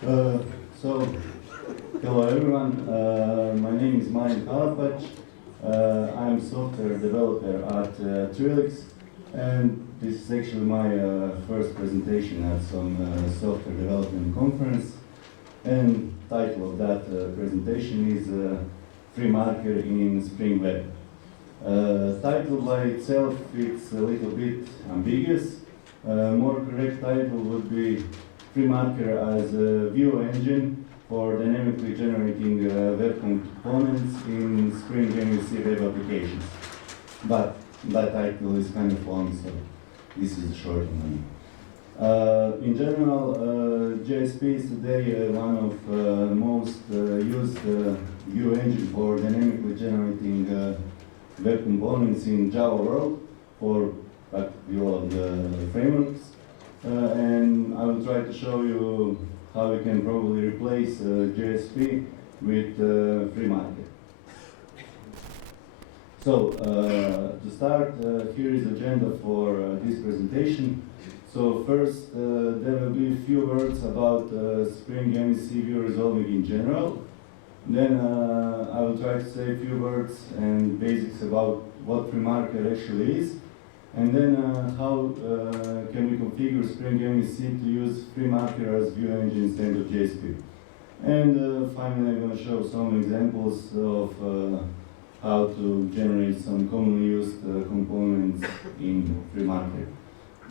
So, hello everyone. My name is Marin Kalapać. I'm software developer at Trilix, and this is actually my first presentation at some software development conference. And title of that presentation is FreeMarker in Spring Web. Title by itself, it's a little bit ambiguous. More correct title would be FreeMarker as a view engine for dynamically generating web components in Spring MVC web applications. But that title is kind of long, so this is a short one. In general, JSP is today one of most used view engine for dynamically generating web components in Java world for the frameworks. And I will try to show you how we can probably replace JSP with FreeMarker. So, to start, here is the agenda for this presentation. So first, there will be a few words about Spring MVC view resolving in general. Then I will try to say a few words and basics about what FreeMarker actually is. And then how can we configure Spring MVC to use FreeMarker as view engine instead of JSP. And finally, I'm going to show some examples of how to generate some commonly used components in FreeMarker.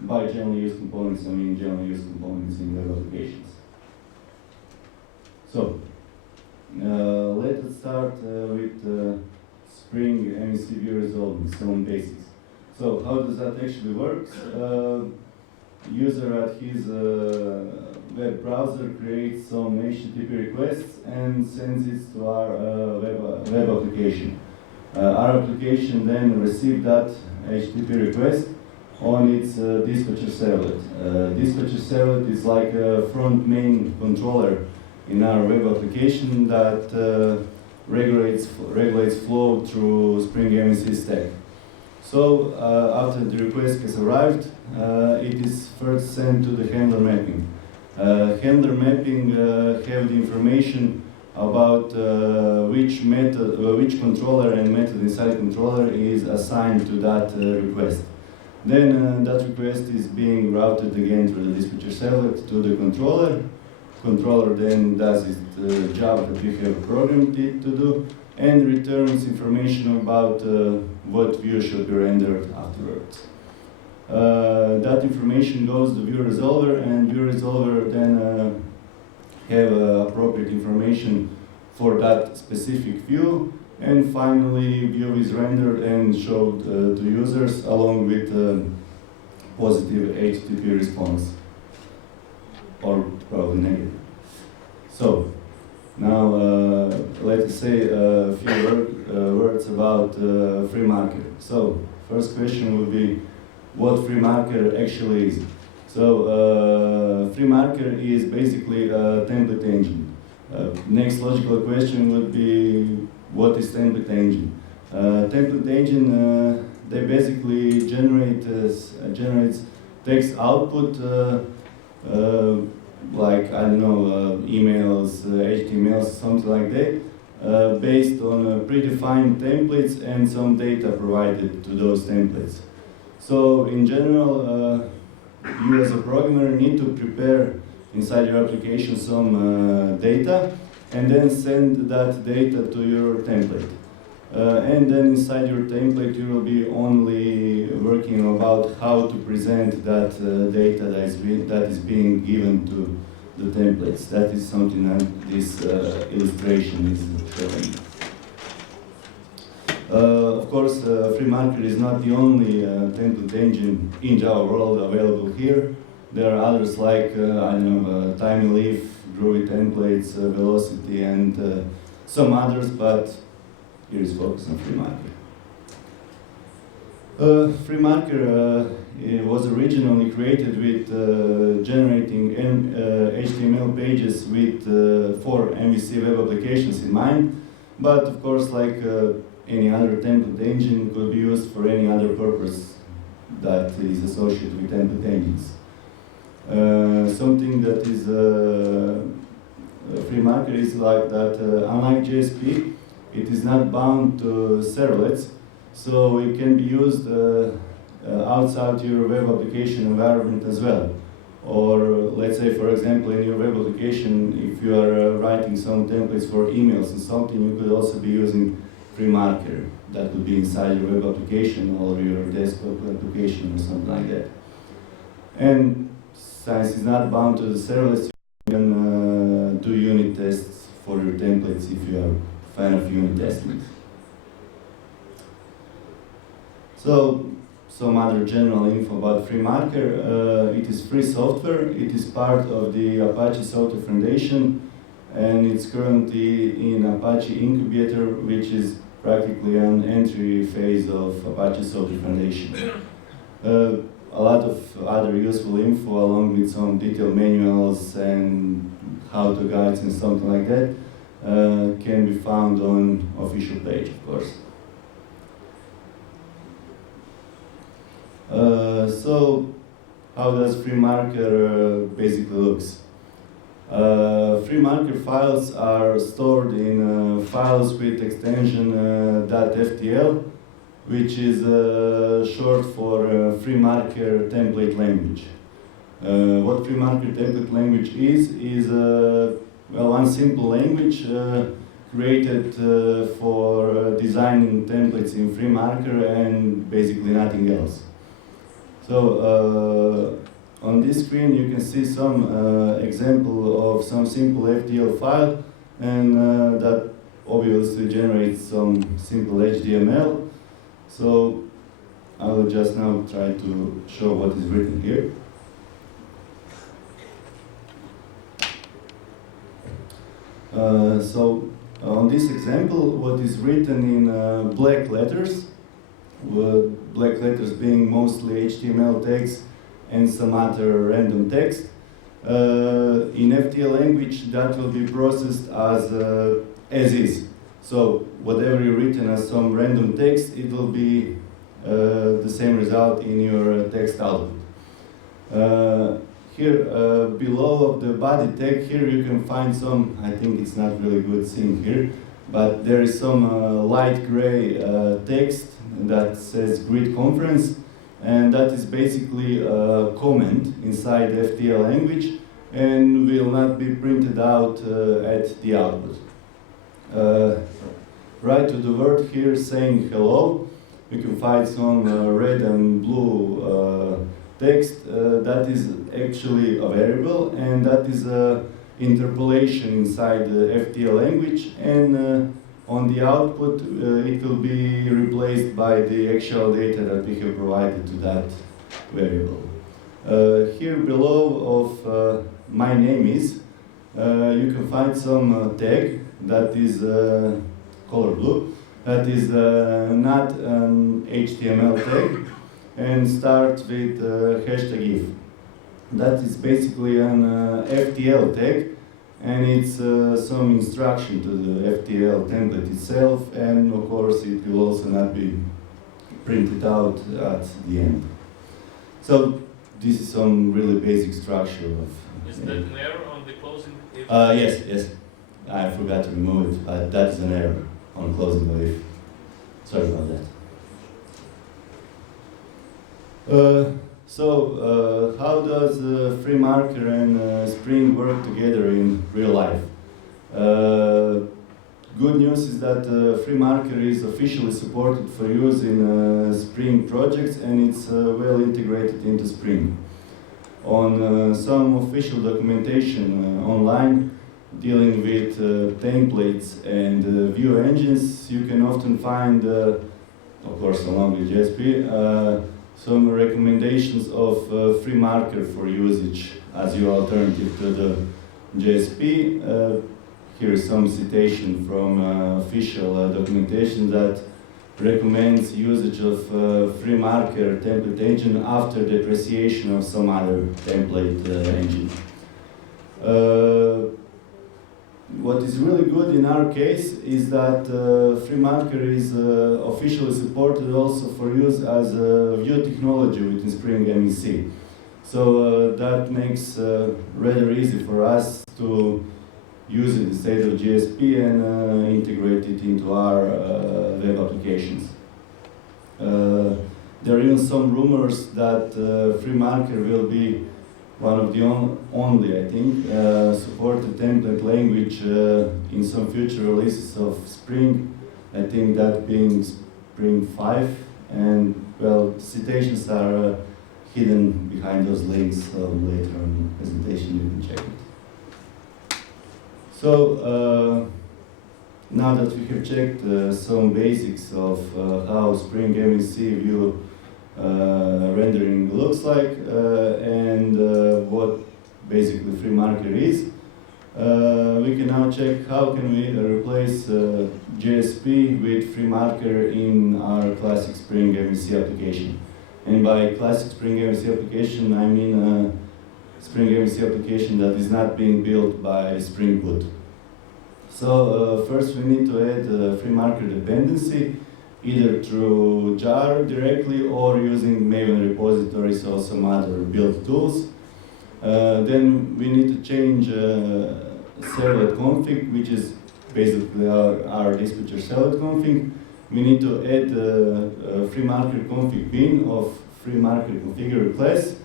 By generally used components, I mean generally used components in web applications. So, let us start with Spring MVC view resolving, some basics. So how does that actually work? User at his web browser creates some HTTP requests and sends it to our web application. Our application then receives that HTTP request on its dispatcher servlet. Dispatcher servlet is like a front main controller in our web application that regulates flow through Spring MVC stack. So after the request has arrived, it is first sent to the handler mapping. Handler mapping have the information about which controller and method inside controller is assigned to that request. Then that request is being routed again through the dispatcher servlet to the controller. Controller then does its job that we have programmed it to do and returns information about what view should be rendered afterwards. That information goes to view resolver, and view resolver then have appropriate information for that specific view, and finally view is rendered and showed to users along with positive HTTP response, or probably negative. So now let us say a few words about FreeMarker. So first question would be what FreeMarker actually is. So FreeMarker is basically a template engine. Next logical question would be what is template engine? Template engine they basically generates text output like, I don't know, emails, HTML, something like that, based on predefined templates and some data provided to those templates. So in general, you as a programmer need to prepare inside your application some data and then send that data to your template. And then inside your template you will be only working about how to present that data that is being given to the templates. That is something that this illustration is showing. Of course, FreeMarker is not the only template engine in Java world available here. There are others like, I don't know, TinyLeaf, Groovy templates, Velocity, and some others, but here is focus on FreeMarker. FreeMarker was originally created with generating HTML pages with for MVC web applications in mind, but of course, like any other template engine, could be used for any other purpose that is associated with template engines. Something that is FreeMarker is like that, unlike JSP, it is not bound to servlets, so it can be used outside your web application environment as well. Or let's say, for example, in your web application, if you are writing some templates for emails and something, you could also be using FreeMarker. That would be inside your web application or your desktop application or something like that. And since it's not bound to the serverless, you can do unit tests for your templates if you are a fan of unit testing. So, some other general info about FreeMarker. It is free software. It is part of the Apache Software Foundation, and it's currently in Apache Incubator, which is practically an entry phase of Apache Software Foundation. A lot of other useful info along with some detailed manuals and how-to guides and something like that can be found on official page, of course. So, how does FreeMarker basically looks? FreeMarker files are stored in files with extension .ftl, which is short for FreeMarker template language. What FreeMarker template language is well, one simple language created for designing templates in FreeMarker and basically nothing else. So on this screen you can see some example of some simple FTL file, and that obviously generates some simple HTML. So I will just now try to show what is written here. So on this example, what is written in black letters, black letters being mostly HTML text and some other random text. In FTL language, that will be processed as is. So whatever you written as some random text, it will be the same result in your text output. Here below of the body tag, here you can find some, I think it's not really good seeing here, but there is some light gray text that says grid conference, and that is basically a comment inside the FTL language and will not be printed out at the output. Right to the word here saying hello, you can find some red and blue text that is actually a variable, and that is an interpolation inside the FTL language, and on the output it will be replaced by the actual data that we have provided to that variable. Here below of my name is, you can find some tag that is color blue, that is not an HTML tag, and start with hashtag if. That is basically an FTL tag, and it's some instruction to the FTL template itself, and of course it will also not be printed out at the end. So this is some really basic structure of... Is that an error on the closing? Yes. I forgot to remove it, but that's an error on closing the if. Sorry about that. So how does FreeMarker and Spring work together in real life? Good news is that FreeMarker is officially supported for use in Spring projects, and it's well integrated into Spring. On some official documentation online dealing with templates and view engines, you can often find, of course along with JSP, some recommendations of FreeMarker for usage as your alternative to the JSP. Here is some citation from official documentation that recommends usage of FreeMarker template engine after depreciation of some other template engine. What is really good in our case is that FreeMarker is officially supported also for use as a view technology within Spring MEC. So that makes rather easy for us to use it instead of JSP and integrate it into our web applications. There are even some rumors that FreeMarker will be one of the only, I think, supported template language in some future releases of Spring. I think that being Spring 5, and well, citations are hidden behind those links, so later on in the presentation you can check it. So now that we have checked some basics of how Spring MVC view rendering looks like and what basically FreeMarker is, we can now check how can we replace JSP with FreeMarker in our classic Spring MVC application. And by classic Spring MVC application, I mean a Spring MVC application that is not being built by Spring Boot. So first we need to add a FreeMarker dependency, either through jar directly or using Maven repositories or some other build tools. Then we need to change servlet config, which is basically our dispatcher servlet config. We need to add a FreeMarker config bin of FreeMarker configure class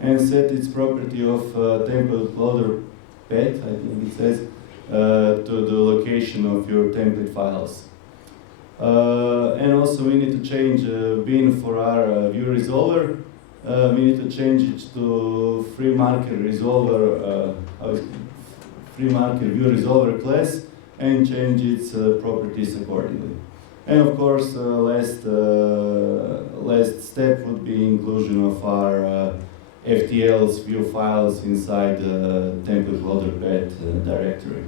and set its property of template loader path, I think it says, to the location of your template files. And also we need to change bin for our view resolver. We need to change it to FreeMarker resolver, FreeMarker view resolver class, and change its properties accordingly. And of course, last step would be inclusion of our FTL's view files inside the template loader path directory.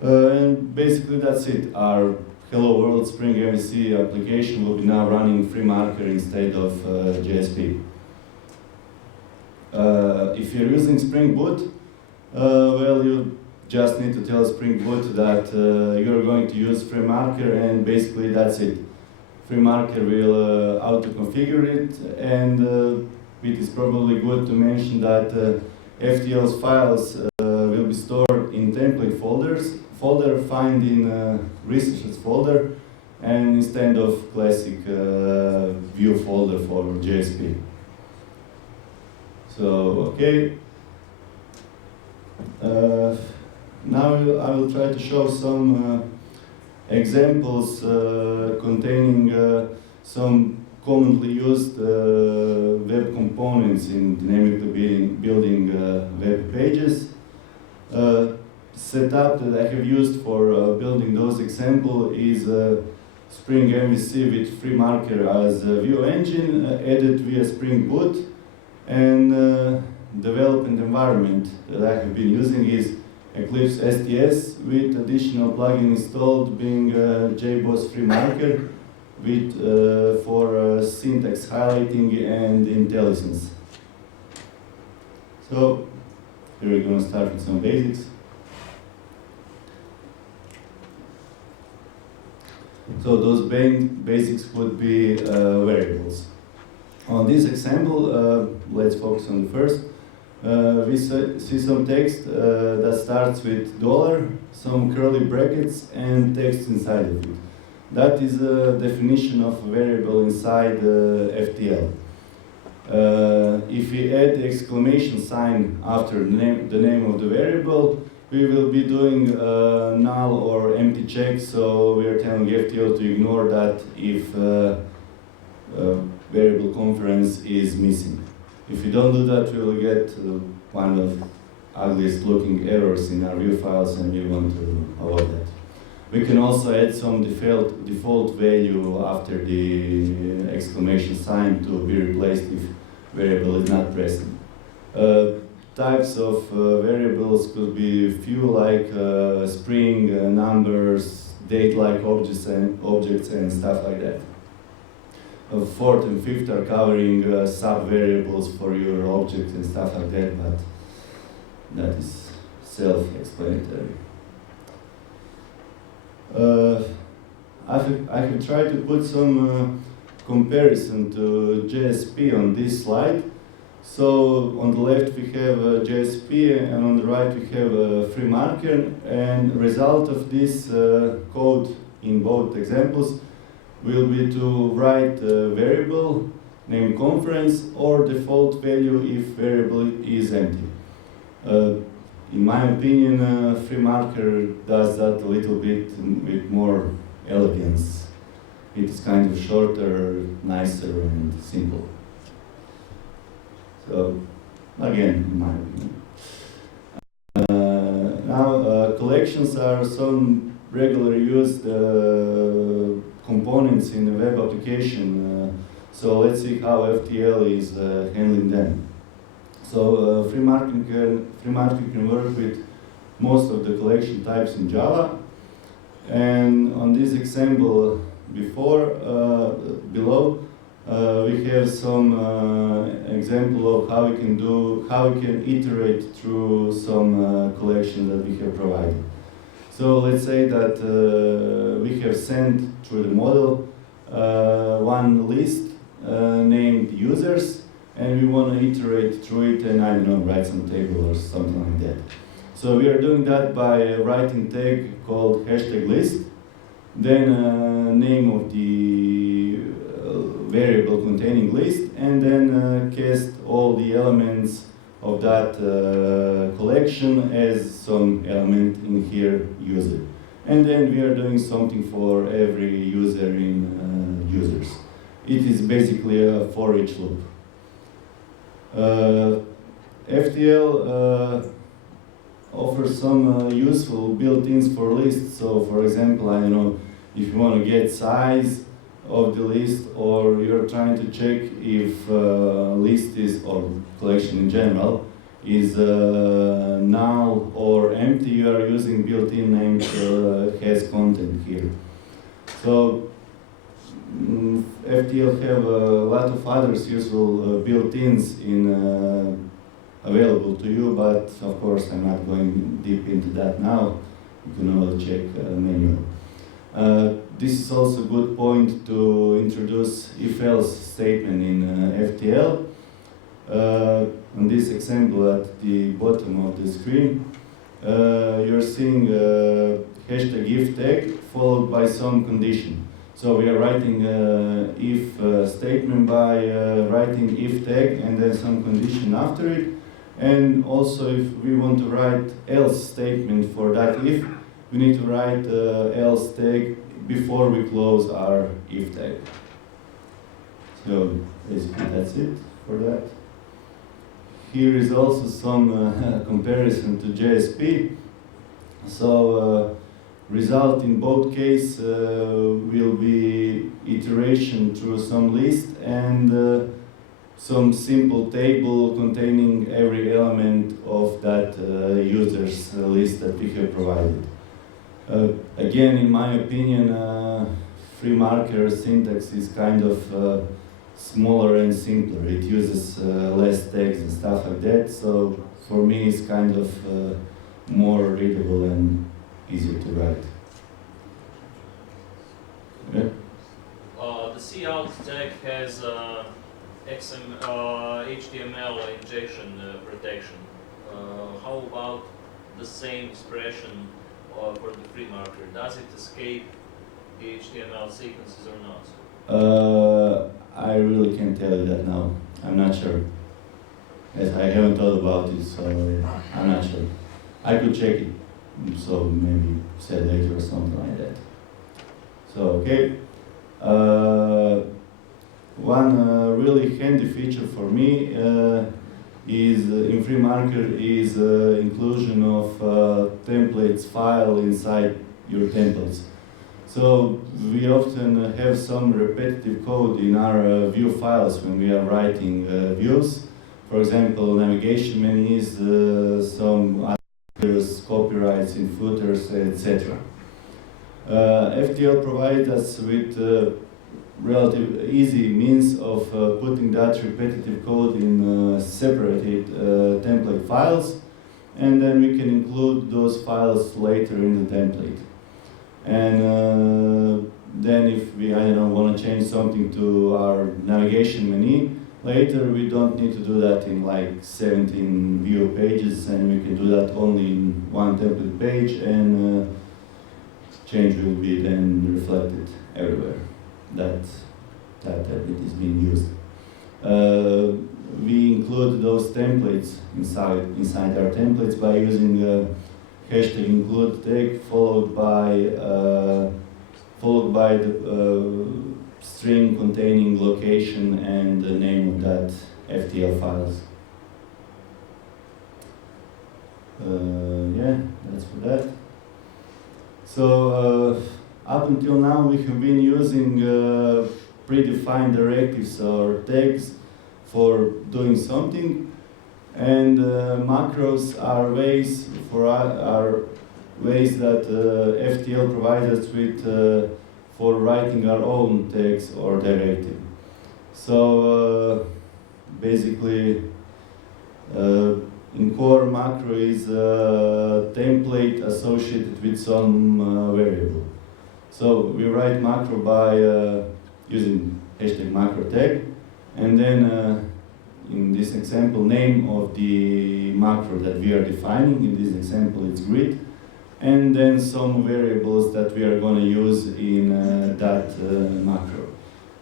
And basically that's it. Our Hello World Spring MVC application will be now running FreeMarker instead of JSP. If you're using Spring Boot, well, you just need to tell Spring Boot that you're going to use FreeMarker, and basically that's it. FreeMarker will auto-configure it, and it is probably good to mention that FTL's files will be stored in template folder find in resources folder, and instead of classic view folder for JSP. So, okay. Now I will try to show some examples containing some commonly used web components in dynamically building web pages. Setup that I have used for building those examples is Spring MVC with FreeMarker as a view engine, added via Spring Boot, and development environment that I have been using is Eclipse STS with additional plugin installed being JBoss FreeMarker with for syntax highlighting and IntelliSense. So here we're going to start with some basics. So those basics would be variables. On this example, let's focus on the first. We see some text that starts with $, some curly brackets, and text inside of it. That is a definition of a variable inside FTL. If we add the exclamation sign after the name of the variable, we will be doing null or empty check, so we are telling FTL to ignore that if variable conference is missing. If we don't do that, we will get one of ugliest looking errors in our view files, and we want to avoid that. We can also add some default value after the exclamation sign to be replaced if variable is not present. Types of variables could be few like string, numbers, date-like objects and stuff like that. Fourth and fifth are covering sub-variables for your objects and stuff like that, but that is self-explanatory. I have tried to put some comparison to JSP on this slide. So on the left we have JSP, and on the right we have FreeMarker, and the result of this code in both examples will be to write a variable named conference or default value if variable is empty. In my opinion, FreeMarker does that a little bit with more elegance. It's kind of shorter, nicer, and simple. So, again, in my opinion. Now, collections are some regularly used components in a web application. So let's see how FTL is handling them. So FreeMarker can work with most of the collection types in Java. And on this example below, we have some example of how we can iterate through some collection that we have provided. So let's say that we have sent through the model one list named users, and we want to iterate through it and, I don't know, write some table or something like that. So we are doing that by writing tag called #list, then name of the variable containing list, and then cast all the elements of that collection as some element in here user. And then we are doing something for every user in users. It is basically a for each loop. FTL offers some useful built-ins for lists. So for example, I don't know, if you want to get size of the list, or you're trying to check if list is, or collection in general, is null or empty, you are using built-in named has content here. So FTL have a lot of other useful built-ins available to you, but of course I'm not going deep into that now. You can all check manual. This is also a good point to introduce if-else statement in FTL. On this example at the bottom of the screen, you're seeing #if tag followed by some condition. So we are writing if statement by writing if tag and then some condition after it. And also if we want to write else statement for that if, we need to write else tag before we close our if tag. So basically that's it for that. Here is also some comparison to JSP. So result in both cases will be iteration through some list and some simple table containing every element of that user's list that we have provided. Again, in my opinion, FreeMarker syntax is kind of smaller and simpler. It uses less text and stuff like that, so for me it's kind of more readable and easier to write. Yeah? The cout tag has HTML injection protection. How about the same expression for the FreeMarker? Does it escape the HTML sequences or not? I really can't tell you that now. I'm not sure. Yes, I haven't thought about it, so I'm not sure. I could check it, so maybe say later or something like that. So, okay. One really handy feature for me is in FreeMarker is inclusion of templates file inside your templates. So we often have some repetitive code in our view files when we are writing views. For example, navigation menus, some others, copyrights in footers, etc. FTL provides us with relatively easy means of putting that repetitive code in separated template files, and then we can include those files later in the template. And then if we, I don't know, want to change something to our navigation menu, Later, we don't need to do that in like 17 view pages, and we can do that only in one template page, and change will be then reflected everywhere that template is being used. We include those templates inside our templates by using hashtag include tag followed by the string containing location and the name of that FTL files. Yeah, that's for that. So up until now we have been using predefined directives or tags for doing something, and macros are ways that FTL provides us with for writing our own tags or directive. So basically, in core, macro is a template associated with some variable. So we write macro by using hashtag macro tag, and then in this example, name of the macro that we are defining. In this example, it's grid, and then some variables that we are going to use in that macro.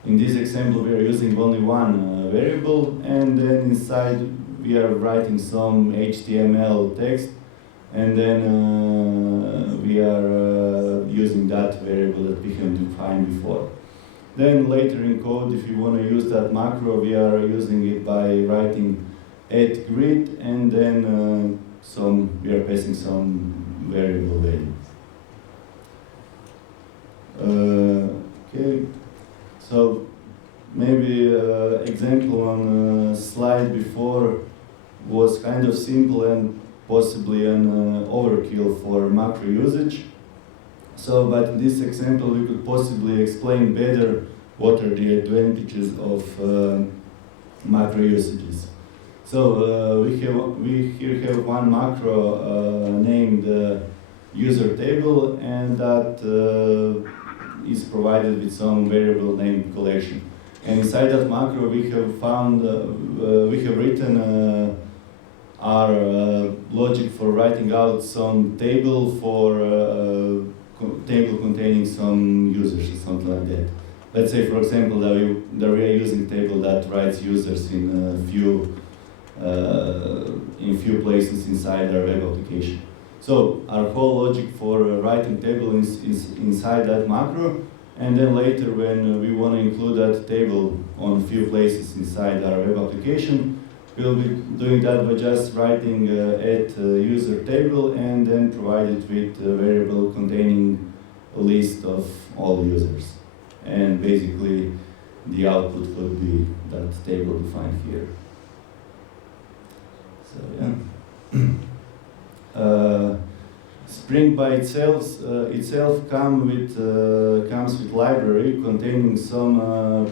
In this example, we are using only one variable, and then inside we are writing some HTML text, and then we are using that variable that we have defined before. Then later in code, if you want to use that macro, we are using it by writing @grid, and then we are passing some variable value. Okay, so maybe example on slide before was kind of simple and possibly an overkill for macro usage. So, but in this example, we could possibly explain better what are the advantages of macro usages. So we here have one macro named user table, and that is provided with some variable named collection. And inside that macro, we have written our logic for writing out some table table containing some users or something like that. Let's say, for example, that we are using table that writes users in few places inside our web application. So our whole logic for writing table is inside that macro, and then later when we want to include that table on few places inside our web application, we'll be doing that by just writing @user table and then provide it with a variable containing a list of all users. And basically, the output would be that table defined here. So yeah. Spring by itself comes with library containing some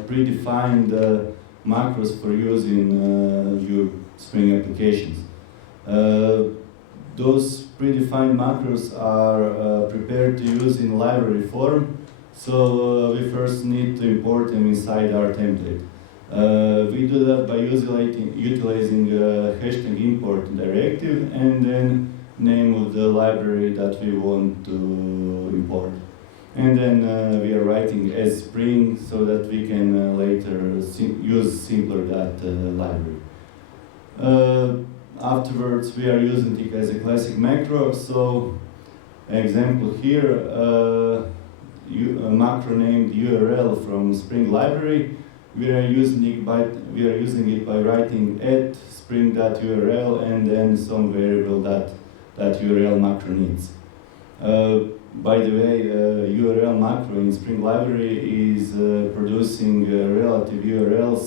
predefined macros for use in your Spring applications. Those predefined macros are prepared to use in library form, so we first need to import them inside our template. We do that by utilizing hashtag import directive and then name of the library that we want to import. And then we are writing as Spring so that we can later use simpler that library. Afterwards, we are using it as a classic macro. So, example here, a macro named URL from Spring library. We are using it by writing @spring.url and then some variable that URL macro needs. By the way, URL macro in Spring library is producing relative URLs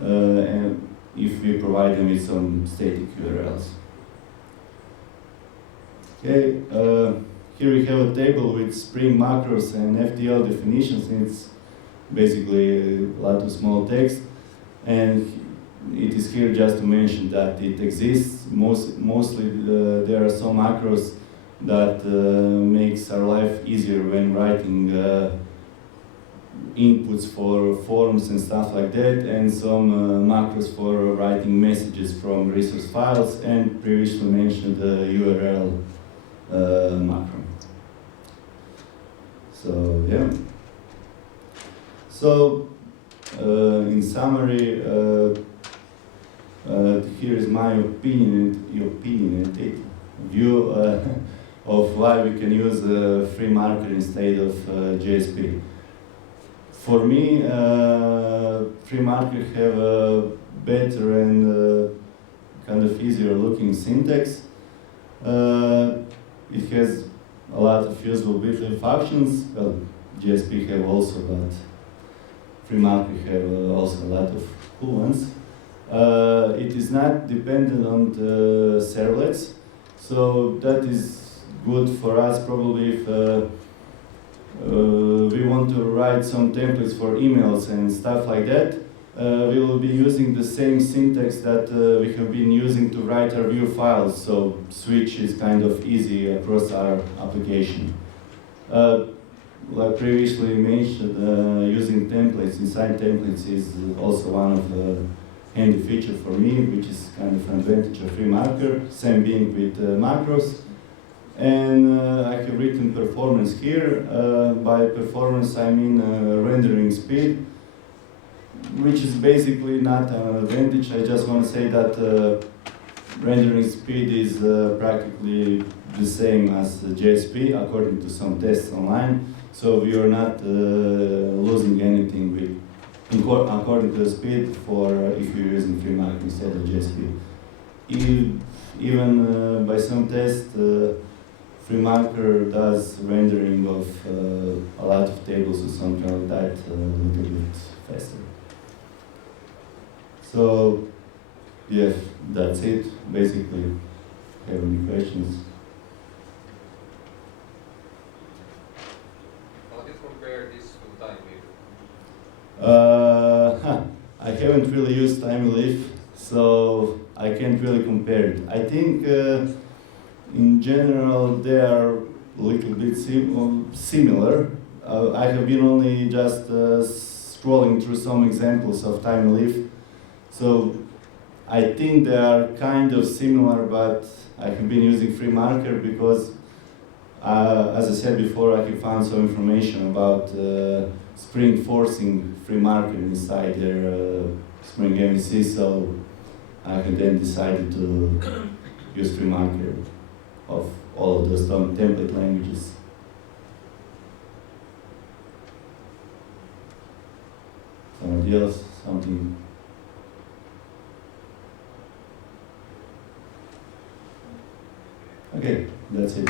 and if we provide them with some static URLs. Okay, here we have a table with Spring macros and FTL definitions. It's basically a lot of small text, and it is here just to mention that it exists. Mostly there are some macros that makes our life easier when writing inputs for forms and stuff like that, and some macros for writing messages from resource files, and previously mentioned the URL macro. So yeah. So in summary, here is my opinionated view of why we can use FreeMarker instead of JSP. For me, FreeMarker have a better and kind of easier looking syntax. It has a lot of usable built-in functions. Well, JSP have also, but FreeMarker have also a lot of cool ones. It is not dependent on the servlets, so that is good for us probably if we want to write some templates for emails and stuff like that. We will be using the same syntax that we have been using to write our view files, so switch is kind of easy across our application. Like previously mentioned, using templates inside templates is also one of the handy feature for me, which is kind of an advantage of FreeMarker, same being with macros. And I have written performance here. By performance I mean rendering speed, which is basically not an advantage. I just want to say that rendering speed is practically the same as JSP according to some tests online. So we are not losing anything with according to the speed for if you're using FreeMarker instead of JSP. Even by some tests, FreeMarker does rendering of a lot of tables or something like that a little bit faster. So, yeah, that's it. Basically, have any questions? How do you compare this to TimeLeaf? I haven't really used TimeLeaf, so I can't really compare it. I think in general they are a little bit similar. I have been only just scrolling through some examples of TimeLeaf, so I think they are kind of similar, but I have been using FreeMarker because, as I said before, I have found some information about Spring forcing FreeMarker inside their Spring MVC, so I have then decided to use FreeMarker of all of those template languages. Somebody else, something? Okay, that's it.